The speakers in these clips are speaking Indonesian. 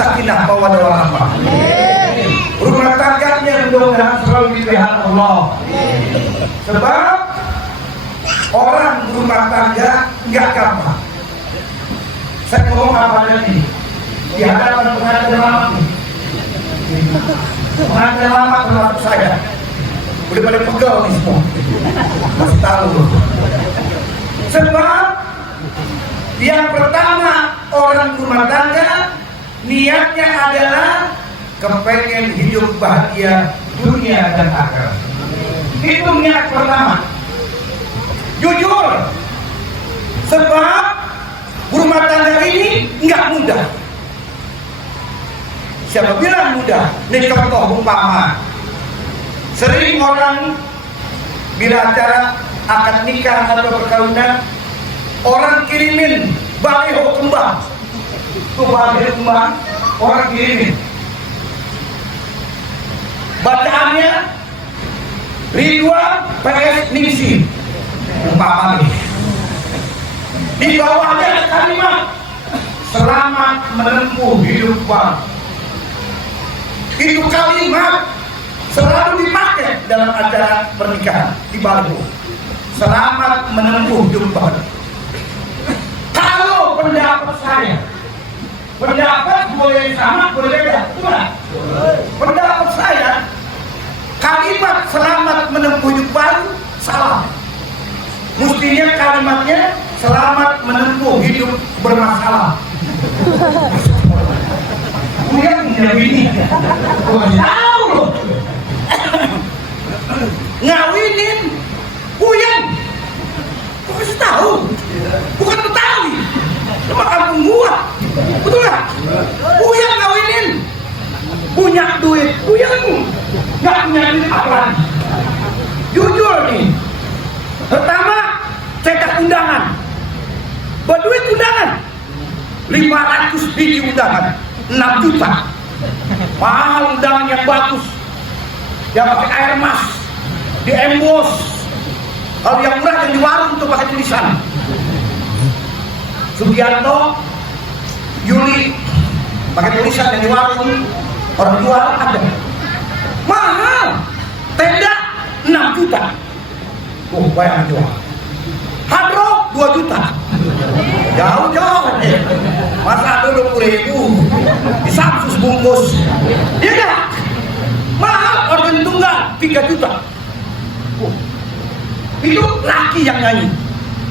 sakinah mawaddah warahmah. Rumah tangganya mudah-mudahan selalu dipelihara Allah. Sebab orang rumah tangga nggak gampang. Saya ngomong apa tadi di hadapan pengantin lama, pengantin lama termasuk saya. Udah pada pegel nih semua, masih tahu. Sebab yang pertama, orang rumah tangga niatnya adalah kepengen hidup bahagia dunia dan akhirat. Itu niat pertama. Jujur, sebab rumah tangga ini nggak mudah. Siapa bilang mudah? Ini contoh umpama. Sering orang bila acara akad nikah atau perkawinan, orang kirimin baliho kembang. Itu baliho kembang, orang kirimin. Bacaannya Ridwan PS Ningsi umpama nih. Di bawahnya ada kalimat selamat menempuh hidup baru. Itu kalimat selalu dipakai dalam acara pernikahan di baliho. Selamat menempuh hidup baru. Kalau pendapat saya, pendapat boleh sama, boleh beda, betul? Pendapat saya, kalimat selamat menempuh hidup baru salah. Mestinya kalimatnya selamat menempuh hidup bermasalah. Dia punya bini, tahu loh. Ngawinin, Uyan, kok kasih tahu? Bukan Betawi, cuma kampung gua, betul nggak? Uyan ngawinin, punya duit, Uyan nggak punya duit apa? Jujur nih, pertama cetak undangan, berduit undangan, 500 biji undangan, 6 juta, mahal undangan yang bagus, yang pakai air mas, di embos. Kalau yang murah yang di warung tuh pakai tulisan Sugianto, Yuli, pakai tulisan yang di warung, orang jual ada. Mahal, tenda 6 juta. Oh, bayang jual. Hard rock 2 juta. Jauh-jauh. Masa dulu 20.000 di Samsus bungkus. Iya gak? Mahal, organ tunggal 3 juta. Oh. Itu laki yang nyanyi.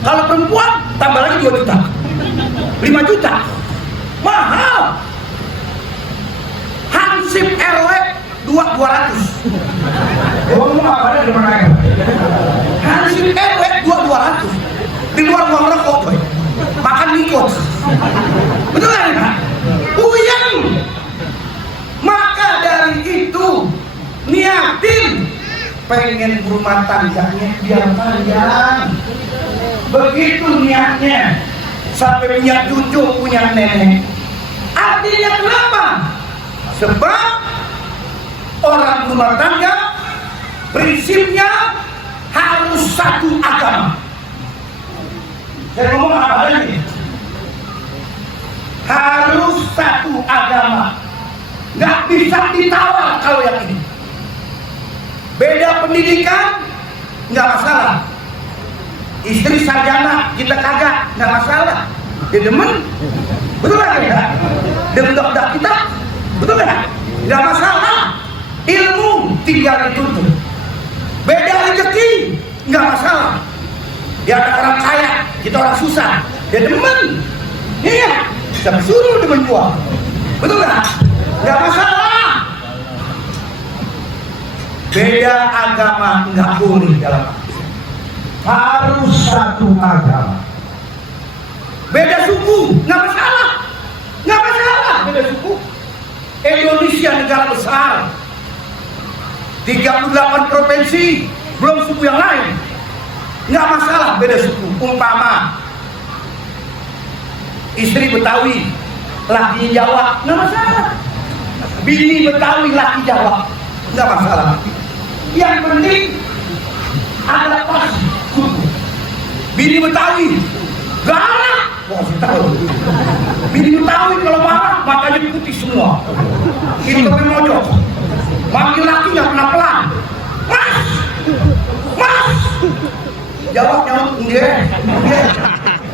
Kalau perempuan tambah lagi 2 juta, 5 juta. Mahal. Hansip RW 200. Ngomong apa ada di mana? Hansip RW 200. Di luar uang rokok coy. Makan nikot. Betul kan? Uyang. Maka dari itu niatin pengen rumah tangganya biar panjang. Begitu niatnya sampai punya cucu, punya nenek. Artinya kenapa? Sebab orang rumah tangga prinsipnya harus satu agama. Saya ngomong apa adanya? Harus satu agama. Nggak bisa ditawar kalau yang ini. Beda pendidikan, nggak masalah. Istri sarjana, kita kagak, nggak masalah. Dia demen, betul nggak ya? Dia budak-budak kita, betul nggak? Nggak masalah. Ilmu tinggal dituntut. Beda rezeki, nggak masalah. Dia ada orang kaya, kita orang susah. Dia demen, iya. Kita suruh demen gua, betul nggak? Nggak masalah. Beda agama nggak boleh dalam harus satu agama. Beda suku nggak masalah, nggak masalah. Beda suku. Indonesia negara besar, 38 provinsi, belum suku yang lain, nggak masalah. Beda suku. Umpama istri Betawi, laki Jawa, nggak masalah. Bini Betawi, laki Jawa, nggak masalah. Yang penting ada pas suku. Bini Betawi galak, Kok kasih tahu? Bini Betawi kalau marah matanya putih semua. Ini tapi mojok. Manggil laki nggak pernah pelan. Mas, mas. Jawab dia.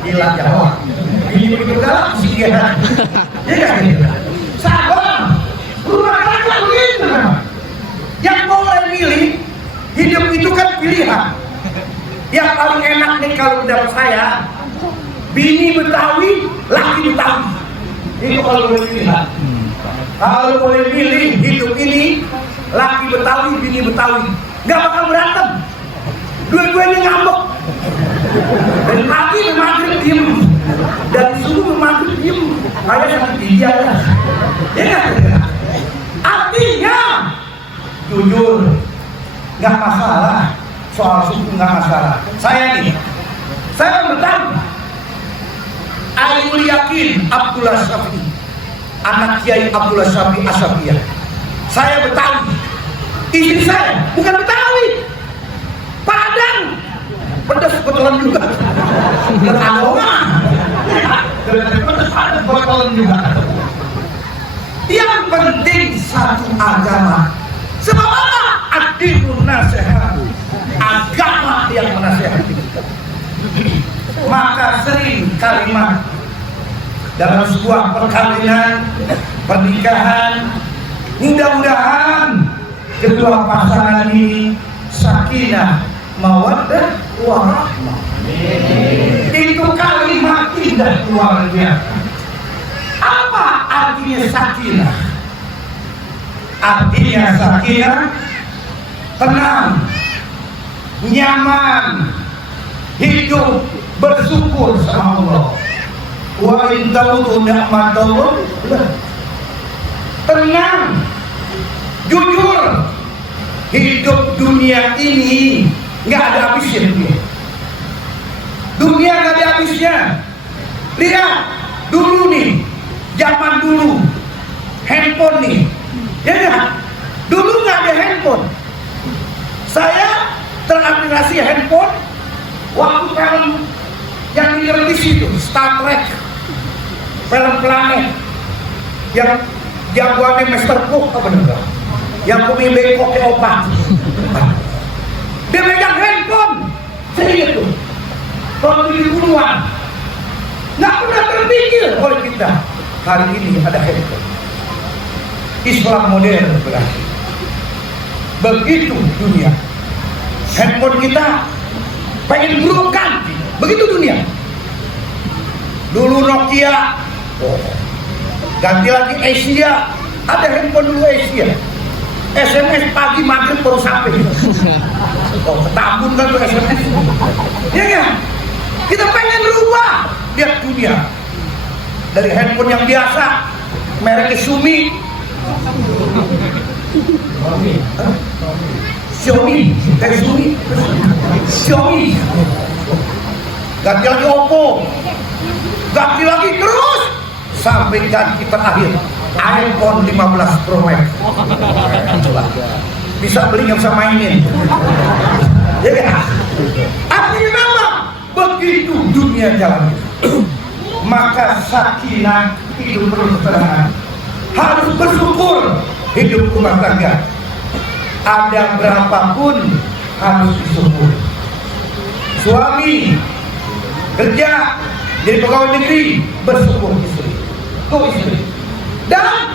Gila jawab. Bini begitu galak sih dia. Dia kan gitu. Sabar. Rumah tangga begitu. Yang boleh milih hidup itu kan pilihan. Yang paling enak nih kalau mendapat saya, bini Betawi, laki Betawi. Itu kalau boleh pilihan. Kalau boleh pilih hidup ini, laki Betawi, bini Betawi, nggak bakal berantem. Dua-duanya ngambek. Dan pagi ke maghrib diem, dan subuh ke maghrib diem. Kayak sakit dia lah. Ya nggak? Artinya jujur, nggak masalah. Soal suku nggak masalah. Saya Betawi. Alimul Yakin Abdullah Syafi'i, anak Kiai Abdullah Syafi'i Asyafiyah. Saya Betawi. Istri saya bukan Betawi, Padang. Pedas betulan juga. Beragama. Pedas betulan juga. Yang penting satu agama. Sebab apa? Ad-dinun nasihat. Agama yang menasihati kita. Maka sering kalimat dalam sebuah perkawinan, pernikahan, mudah-mudahan kedua pasangan ini sakinah, mawaddah, warahmah. Itu kalimat indah luar biasa. Apa artinya sakinah? Artinya sakinah tenang, nyaman, hidup bersyukur sama Allah. Wa in ta'udu ni'matallah, tenang, jujur. Hidup dunia ini nggak ada habisnya. Dunia nggak ada habisnya. Lihat dulu nih, zaman dulu handphone nih, ya nggak? Dulu nggak ada handphone. Saya terinspirasi handphone waktu film yang dirilis itu Star Trek, film planet yang jagoannya Master Cook apa bener? Yang punya bengkok ke obat. Dia megang handphone, serius tuh. Tahun 70-an, nggak pernah terpikir oleh kita hari ini ada handphone. Islam modern berarti. Begitu dunia. Handphone kita pengen buruk ganti. Begitu dunia. Dulu Nokia, ganti lagi Asia. Ada handphone dulu Asia. SMS pagi maghrib baru sampai. Oh, ketambun kan tuh SMS. Ya kan? Kita pengen rubah. Lihat dunia. Dari handphone yang biasa, merek Xiaomi. Xiaomi. Ganti lagi Oppo. Ganti lagi terus sampai ganti terakhir iPhone 15 Pro Max. Bisa beli nggak bisa mainin. Jadi artinya apa? Begitu dunia jalan. Maka sakinah hidup berketenangan. Harus bersyukur hidup rumah tangga. Ada berapapun harus disyukur. Suami kerja jadi pegawai negeri, bersyukur istri. Tuh istri. Dan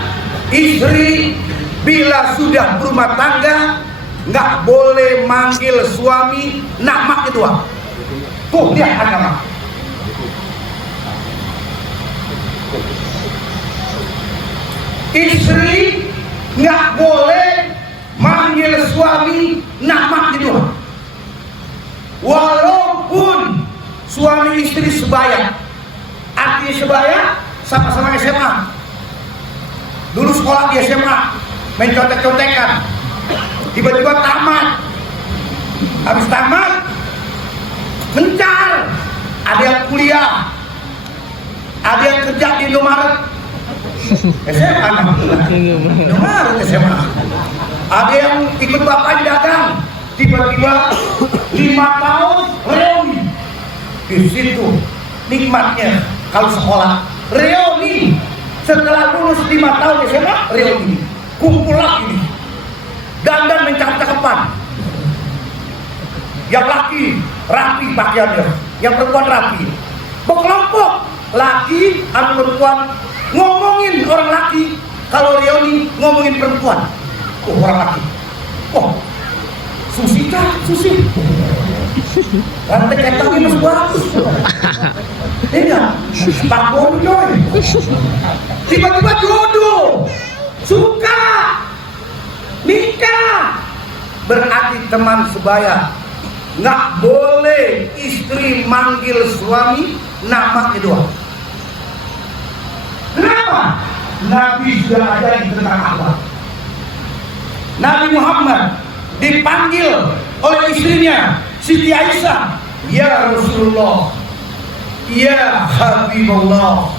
istri bila sudah berumah tangga nggak boleh manggil suami nama itu. Tuh dia agama. Istri nggak boleh manggil suami nama itu. Walaupun suami istri sebaya. Artinya sebaya sama-sama SMA. Dulu sekolah di SMA, main contek-contekan. Tiba-tiba tamat. Habis tamat, mencar. Ada yang kuliah, ada yang kerja di Indomaret. SMA, Indomaret SMA. Ada yang ikut bapaknya dagang. Tiba-tiba 5 tahun reuni. Di situ nikmatnya kalau sekolah. Reuni setelah lulus 5 tahun SMA, reuni kumpul lagi, dandan mencakep-cakepan. Yang laki rapi pakaiannya, yang perempuan rapi. Berkelompok laki atau perempuan ngomongin orang laki, kalau reuni ngomongin perempuan. Oh, orang laki. Oh, Susi kah? Susi. Rantai ketangnya masih bagus. Iya, Pak Bondoy. Tiba-tiba jodoh, suka, nikah. Berarti teman sebaya, nggak boleh istri manggil suami namanya doang. Kenapa? Nabi sudah ajarin tentang apa? Nabi Muhammad dipanggil oleh istrinya Siti Aisyah, ya Rasulullah, ya Habibullah.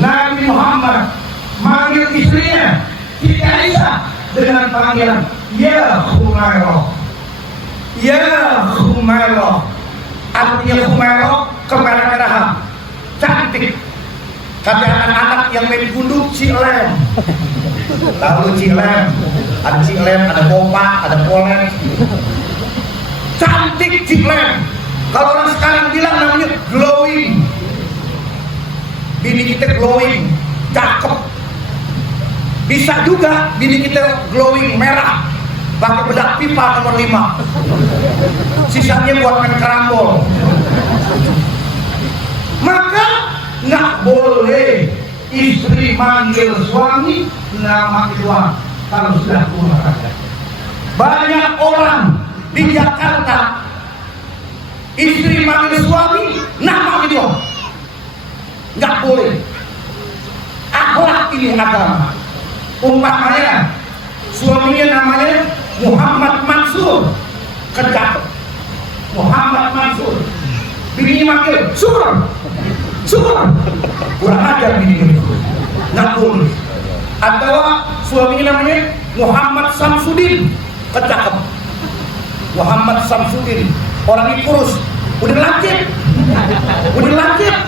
Nabi Muhammad manggil istrinya Siti Aisyah dengan panggilan ya Humairah, ya Humairah. Artinya Humairah kemerah-merahan, cantik. Kata anak-anak yang main gundu, Cilem. Lalu Cilem, ada Cilem, ada Popa, ada Polen. Cantik Cilem. Kalau orang sekarang bilang namanya glowing. Bini kita glowing, cakep. Bisa juga bini kita glowing merah, pakai bedak pipa nomor 5. Sisanya buat main karambol. Maka nggak boleh istri manggil suami nama kedua kalau sudah rumah tangga. Banyak orang di Jakarta istri manggil suami nama kedua, nggak boleh. Akhlak ini agama. Umpamanya suaminya namanya Muhammad Mansur, kecakep. Muhammad Mansur, bini manggil Sur, Sur, kurang ajar bini, nggak boleh. Atau suaminya namanya Muhammad Samsudin, kecakep. Muhammad Samsudin, orangnya kurus, udah lancip,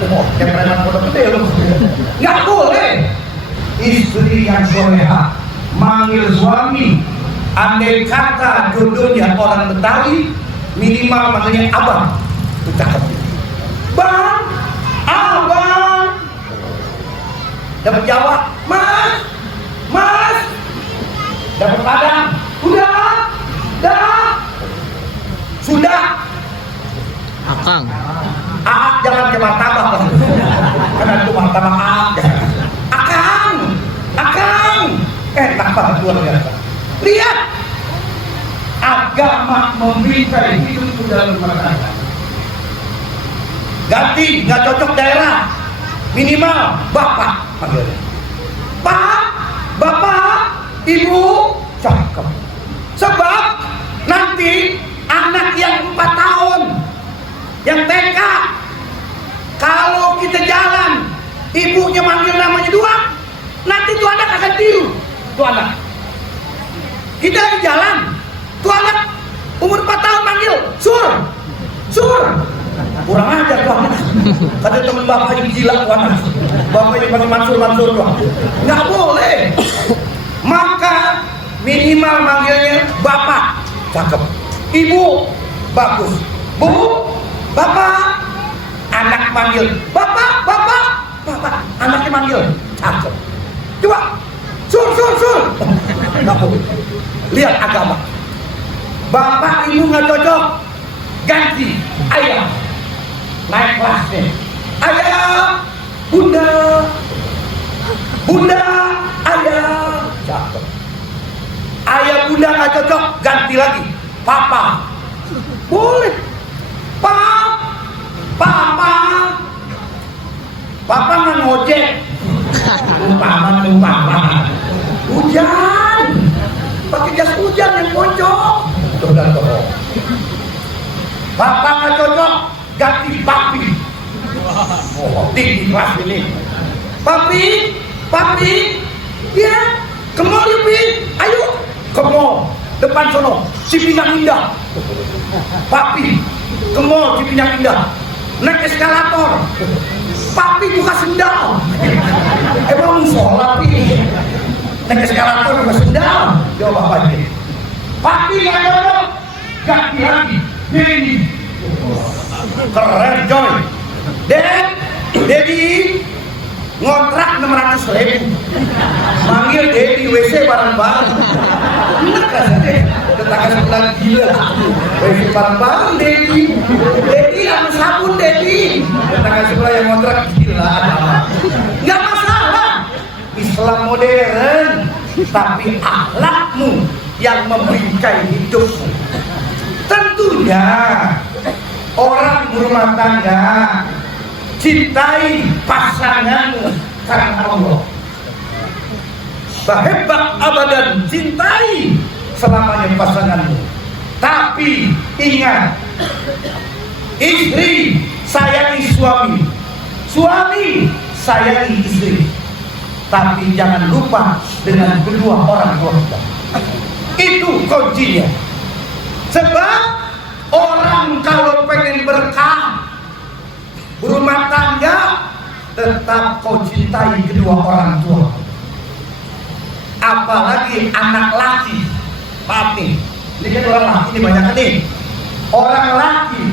oh, yang preman pondok gede loh. Nggak boleh. Istri yang soleha manggil suami, andai kata jodohnya orang Betawi, minimal manggilnya abang, itu cakep. Bang, abang. Dapat Jawa, mas, mas. Dapat Padang, udah, sudah. Akang. Jangan ke martabak, karena itu martabak Akang, enak banget luar biasa. Lihat, agama memberikan hidup dalam rumah tangga. Ganti, nggak cocok daerah, minimal bapak panggilnya. Pak, bapak, ibu, cakep. Sebab nanti anak yang 4 tahun, yang TK, kalau kita jalan, ibunya manggil namanya doang, nanti tuh anak akan tiru. Tuh anak, kita lagi jalan, tuh anak umur 4 tahun manggil Sur, Sur. Kurang ajar tuh anak. Kata temen bapaknya gila tuh anak. Bapaknya panggil Mansur tuh. Nggak boleh. Maka minimal manggilnya bapak, cakep. Ibu, bagus. Bu, bapak. Anak manggil bapak, anaknya manggil cakep. Coba, Sur. Nggak boleh. Lihat agama. Bapak ibu nggak cocok, ganti ayah. Naik kelas nih. Ayah, bunda, ayah, cakep. Ayah bunda nggak cocok, ganti lagi. Papa, boleh. Papa nggak ngojek. Umpama. Hujan, pakai jas hujan yang pojok. Papa nggak cocok, ganti papi. Oh, tinggi kelas ini. Papi, ya, ke mall yuk, Pi. Ayo, ke mall. Depan sono, Cipinang Indah. Papi, ke mall Cipinang Indah. naik eskalator, papi buka sendal. Emang musola pi, naik eskalator buka sendal. Jawab apa aja? Papi nggak cocok, ganti lagi. Dedi, keren coy. Dedi ngontrak 600.000, manggil Dedi WC bareng-bareng. Enak rasanya, tetangga sebelah gila. WC bareng-bareng Dedi sama sabun Dedi. Tetangga sebelah yang ngontrak gila. Nggak masalah, Islam modern, tapi akhlakmu yang membingkai hidupmu. Tentunya orang berumah tangga cintai pasanganmu karena Allah. Bahebak abadan, cintai selamanya pasanganmu. Tapi ingat, istri sayangi suami, suami sayangi istri. Tapi jangan lupa dengan kedua orang tua kita. Itu kuncinya. Sebab orang kalau pengen berkah berumah tangga, tetap kau cintai kedua orang tua. Apalagi anak laki. Maaf nih, ini kan orang laki ini banyak nih. Orang laki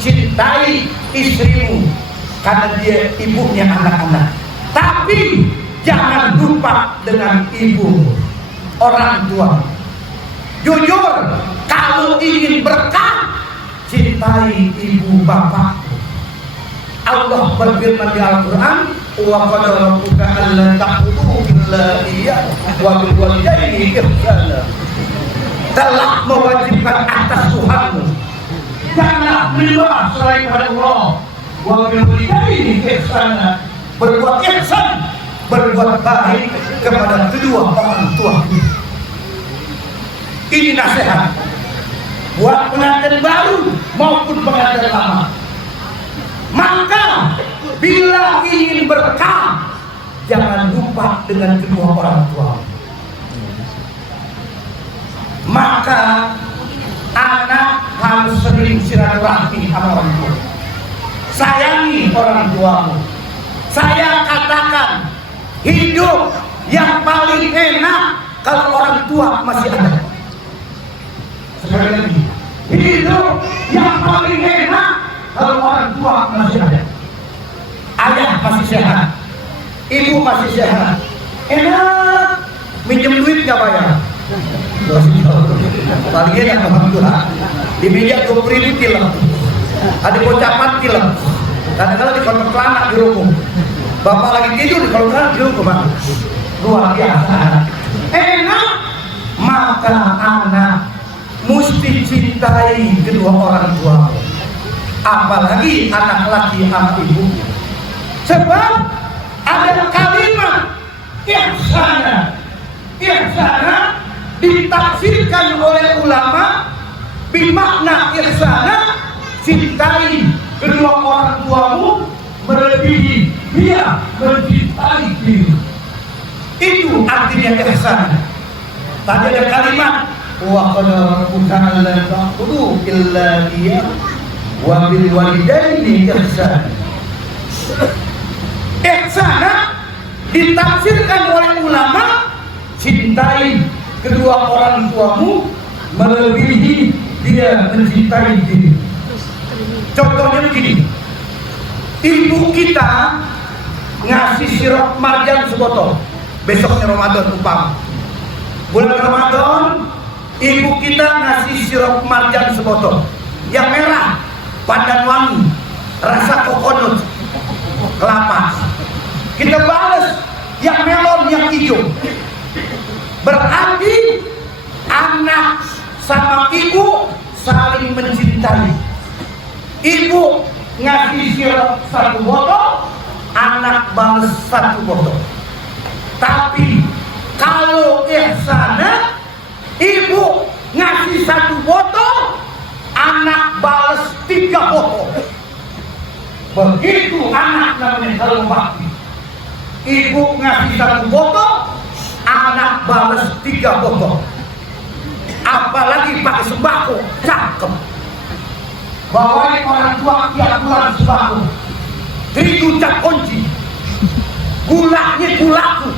cintai istrimu karena dia ibunya anak-anak. Tapi jangan lupa dengan ibu orang tua. Jujur, kalau ingin berkah, cintai ibu bapak. Allah berfirman di Al-Quran, wa qad rabbuka alla ta'budu illa iyyahu wa bil walidayni ihsana. Telah mewajibkan atas Tuhanmu, janganlah menyembah selain Allah. Wa bil walidayni ihsana, berbuat ihsan, berbuat baik kepada kedua orang tua. Ini nasihat buat pengantin baru maupun pengantin lama. Maka bila ingin berkah, jangan lupa dengan kedua orang tua. Maka anak harus sering silaturahmi sama orang tua. Sayangi orang tuamu. Saya katakan, hidup yang paling enak kalau orang tua masih ada. Sekali lagi, hidup yang paling enak kalau orang tua masih ada. Ayah masih sehat, ibu masih sehat, enak. Minjem duit nggak bayar. Paling enak orang tua. Dipinjam 20.000 tilem, ada gocapan tilem. Kadang-kadang di kolong celana di rumah. Bapak lagi tidur di kolong celana di rumah. Luar biasa. Enak. Maka anak mesti cintai kedua orang tua, apalagi anak laki sama ibu. Sebab ada kalimat ihsana ditafsirkan oleh ulama bermakna ihsana, cintai kedua orang tuamu melebihi dia mencintai diri. Itu artinya ihsana. Tadi ada kalimat wa qad rabbuka alla ta'budu illa iyyahu wa bil walidayni ihsana. Ihsana ditafsirkan oleh ulama, cintai kedua orang tuamu melebihi dia mencintai diri. Contohnya begini, ibu kita ngasih sirup marjan sebotol, besoknya Ramadan umpama. Bulan Ramadan, ibu kita ngasih sirup marjan sebotol, yang merah, pandan wangi, rasa kokonut, kelapa. Kita balas yang melon, yang hijau. Berarti anak sama ibu saling mencintai. Ibu ngasih sirup 1 botol, anak balas 1 botol. Tapi kalau ihsana, ibu ngasih 1 botol, anak balas 3 botol. Begitu anak namanya kalau bakti. Ibu ngasih 1 botol, anak balas 3 botol. Apalagi pakai sembako, cakep. bawain orang tua tiap bulan sembako, terigu cap kunci, gulanya gulaku,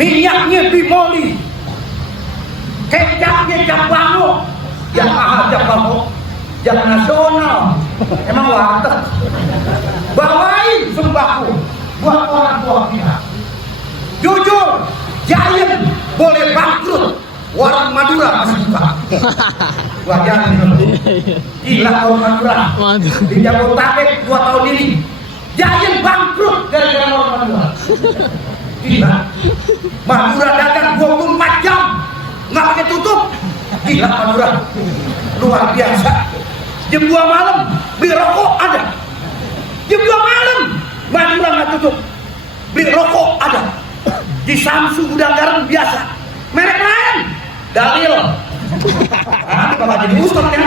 minyaknya bimoli, kecapnya cap banguk, yang mahal cap banguk, yang nasional, emang warteg. Bawain sembako buat orang tua kita. Jujur, Giant boleh bangkrut, warung Madura masih buka. Wah, jangan gila orang Madura. Di Jabodetabek 2 tahun ini, Giant bangkrut gara-gara orang Madura. Gila. Madura dagang 24 jam, nggak pakai tutup. Gila Madura, luar biasa. Jam 2 malam beli rokok ada. Jam 2 malam Madura nggak tutup, beli rokok ada. Di Samsu gudang garam biasa, merek lain Dalil. Bapak jadi ustaz ya,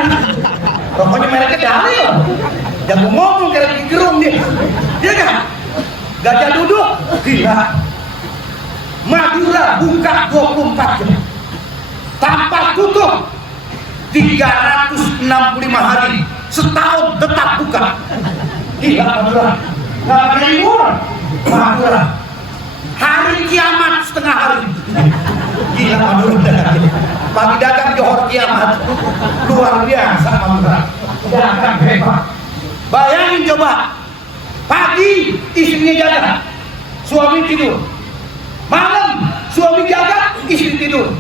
rokoknya mereknya Dalil. Jago ngomong kayak di gerung dia, dia kan gajah duduk. Gila. Madura buka 24 jam tanpa tutup, 365 hari setahun tetap buka. Gila Madura, nggak ada libur. Madura hari kiamat setengah hari. Gila Madura, pagi dagang johor kiamat. Luar biasa Madura, dagang hebat. Bayangin coba, pagi istrinya jaga, suami tidur. Malam suami jaga, istri tidur.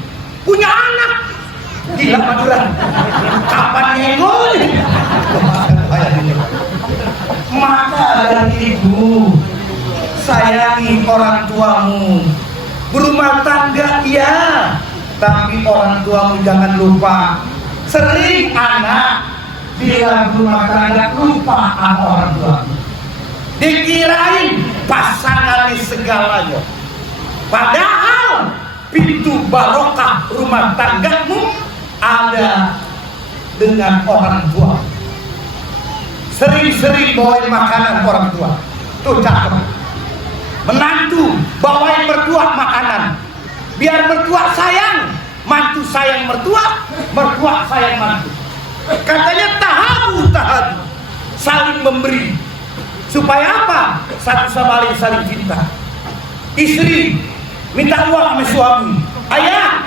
Punya anak. Gila Madura, kapan nyenggol? Maka dari ibu, sayangi orang tuamu. Berumah tangga iya, tapi orang tuamu jangan lupa. Sering anak bilang berumah tangga lupa sama orang tuamu, dikirain pasangan segalanya. Padahal pintu barokah rumah tanggamu ada dengan orang tua. Sering-sering bawain makanan orang tua, tuh cakep. Menantu bawain mertua makanan, biar mertua sayang, mantu sayang mertua, mertua sayang mantu. Katanya tahadu, saling memberi. Supaya apa? Satu sama lain saling cinta. Istri minta uang sama suami, ayah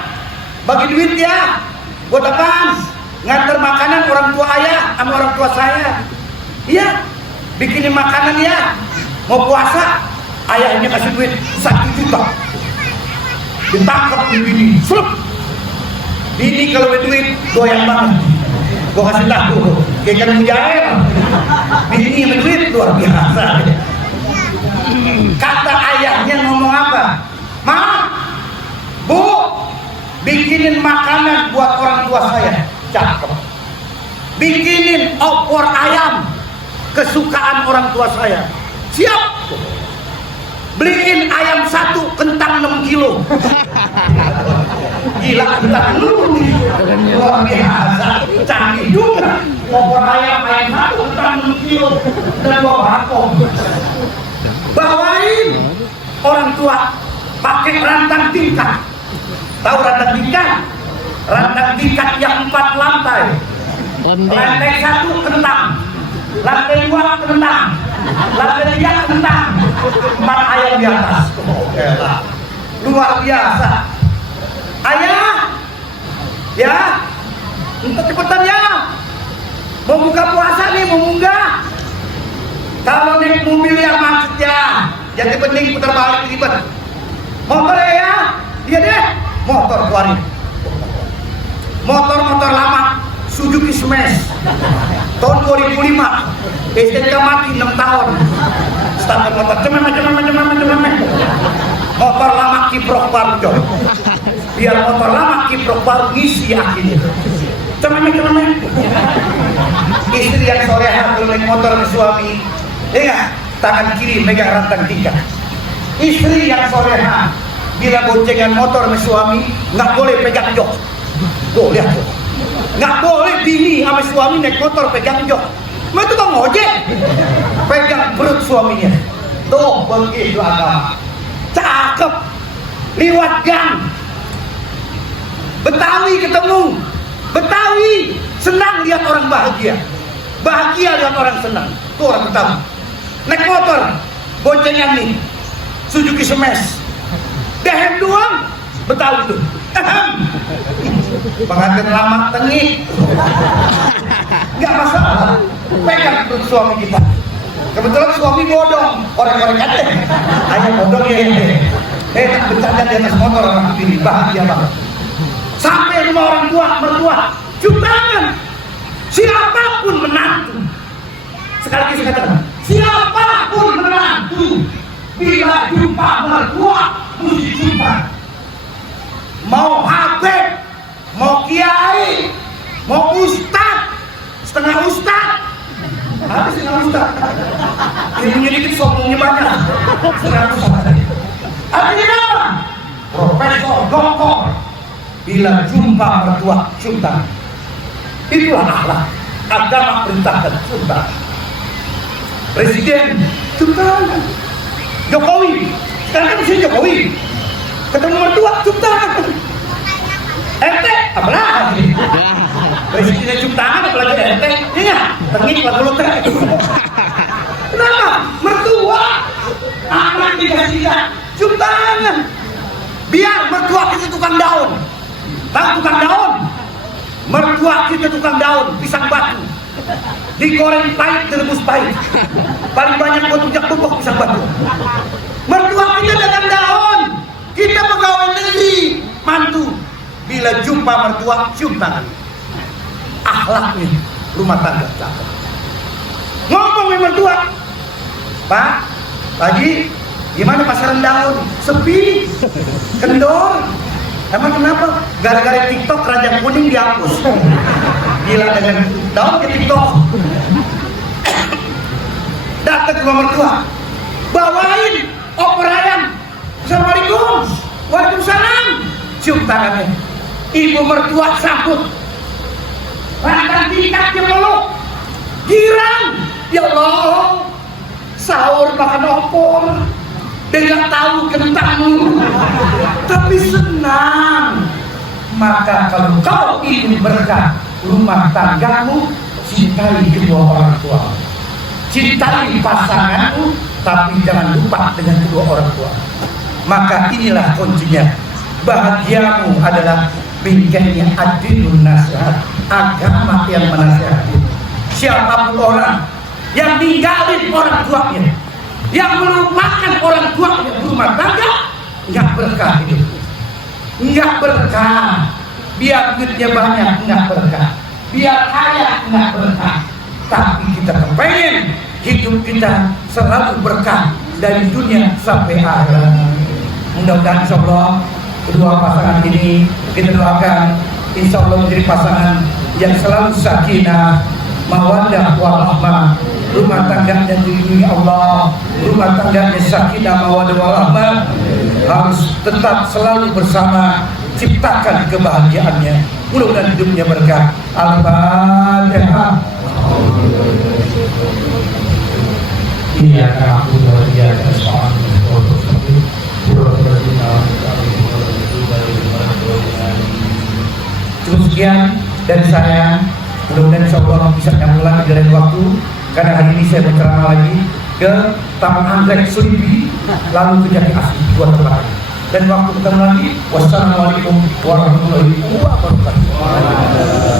bagi duit ya, buat apaan? Ngantar makanan orang tua ayah sama orang tua saya. Iya, bikinin makanan ya. Mau puasa, ayahnya kasih duit 1 juta. Ditangkap di bini, slup. Bini kalau duit doyan banget. Gua kasih tahu, kayak kan mujair. Bini sama duit luar biasa. Kata ayahnya ngomong apa? Ma, Bu, bikinin makanan buat orang tua saya. Cakep. Bikinin opor ayam kesukaan orang tua saya. Siap. Beliin ayam 1, kentang 6 kilo. Gila, kentang 6 luar biasa. Canggih juga. Opor ayam 1, kentang 6 kilo dan 2 bakong. Bawain orang tua pakai rantang tingkat. Tahu rantang tingkat? Rantang tingkat yang 4 lantai. Lantai 1 kentang, lantai 2 kentang, lantai 3 kentang, 4 ayam di atas. Luar biasa. Ayah, ya, untuk cepetan ya. Mau buka puasa nih, mau munggah. Kalau naik mobil yang macet ya, jadi penting putar balik ribet. Motor ya, iya deh, motor keluarin. Motor lama, Suzuki Smash, tahun 2005, STNK mati 6 tahun. Standar motor, cemen. Motor lama kiprok baru coy. Biar motor lama kiprok baru ngisi akhirnya. Cemen. Istri yang soleha kalau naik motor ke suami, ya tangan kiri megang rantang tingkat. Istri yang soleha bila boncengan motor sama suami nggak boleh pegang jok. Tuh lihat tuh, nggak boleh bini sama suami naik motor pegang jok. Itu bang ojek pegang perut suaminya. Tuh begitu agama. Cakep. Liwat gang Betawi ketemu Betawi Senang lihat orang bahagia. Bahagia lihat orang senang. Itu orang Betawi. Naik motor, boncengan nih, Suzuki Smash. Dehem doang, Betawi tuh. Pengantin lama tengik. Nggak masalah. Pegang perut suami kita. Kebetulan suami bodong, orang-orang kate. Ayah bodong ya. Tak bercanda di atas motor orang pilih, bahagia banget. Sampai rumah orang tua, mertua, cium tangan. Siapapun menantu. Sekali lagi saya katakan, siapapun menantu, bila jumpa mertua, mesti jumpa. Mau habib, mau kiai, mau ustad, setengah ustad. Apa setengah ustad? Ilmunya dikit, sombongnya banyak. Setengah ustad. Artinya apa? Profesor, doktor. Bila jumpa mertua, cium tangan. Itulah akhlak. Agama perintahkan cium tangan. Presiden, cium tangan. Jokowi, sekarang kan Presiden Jokowi. Ketemu mertua, cium tangan. RT, apalagi? Presidennya cium tangan, apalagi RT. Iya, tengik lagu lu teh. Kenapa? Mertua, anak tiga-tiga, cium tangan. Biar mertua kita tukang daun. Tahu tukang daun? Mertua kita tukang daun, pisang batu. Digoreng pahit, direbus pahit. Paling banyak buat rujak bubuk pisang batu. Mertua kita dagang daun. Kita pegawai negeri, mantu. Bila jumpa mertua, cium tangan. Akhlaknya rumah tangga cakep. Ngomong sama mertua, Pak, tadi gimana pasaran daun? Sepi, kendor. Emang kenapa? Gara-gara TikTok Kerajaan Kuning dihapus. Gila dengan daun ke TikTok. Datang ke rumah mertua, bawain opor ayam. Assalamualaikum. Waalaikumsalam. Cium tangannya. Ibu mertua sambut. Bahkan tingkat dia meluk. Girang. Ya Allah, sahur makan opor dengan tahu kentang, tapi senang. Maka kalau kau ingin berkah rumah tanggamu, cintai kedua orang tua, cintai pasanganmu, tapi jangan lupa dengan kedua orang tua. Maka inilah kuncinya. Bahagiamu adalah bingkainya adilun nasihat, agama yang menasihati. Siapapun orang yang ninggalin orang tuanya, yang melupakan orang tuanya rumah tangga, nggak berkah hidup, nggak berkah. Biar duitnya banyak, nggak berkah. Biar kaya, nggak berkah. Tapi kita kepengen hidup kita selalu berkah dari dunia sampai akhirat. Mudah-mudahan insya Allah kedua pasangan ini kita doakan insya Allah menjadi pasangan yang selalu sakinah, mawaddah warahmah, rumah tangganya dilindungi Allah, rumah tangganya sakinah, mawaddah warahmah, harus tetap selalu bersama, ciptakan kebahagiaannya, mudah-mudahan hidupnya berkah. Al-Fatihah. Iya, aku bahagia soal cukup sekian dari saya. Mudah-mudahan insya Allah bisa nyambung lagi dari waktu, karena hari ini saya berceramah lagi ke Taman Anggrek Selipi, lalu ke Jati Asih, dua tempat. Dan waktu ketemu lagi. Wassalamualaikum warahmatullahi wabarakatuh.